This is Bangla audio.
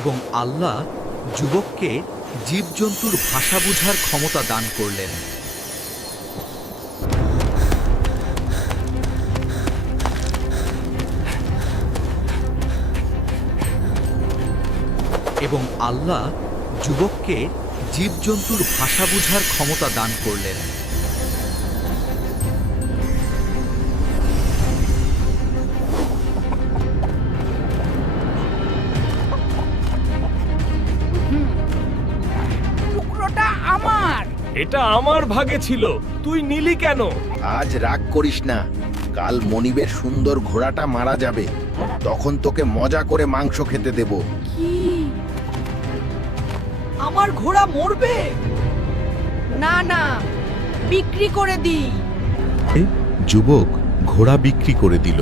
এবং আল্লাহ যুবককে জীবজন্তুর ভাষা বোঝার ক্ষমতা দান করলেন। এবং আল্লাহ যুবককে জীবজন্তুর ভাষা বোঝার ক্ষমতা দান করলেন। টুকরোটা আমার। এটা আমার ভাগে ছিল, তুই নিলি কেন? আজ রাগ করিস না, কাল মনিবের সুন্দর ঘোড়াটা মারা যাবে, তখন তোকে মজা করে মাংস খেতে দেব। কি? আমার ঘোড়া মরবে? না না, বিক্রি করে দিই। যুবক ঘোড়া বিক্রি করে দিল।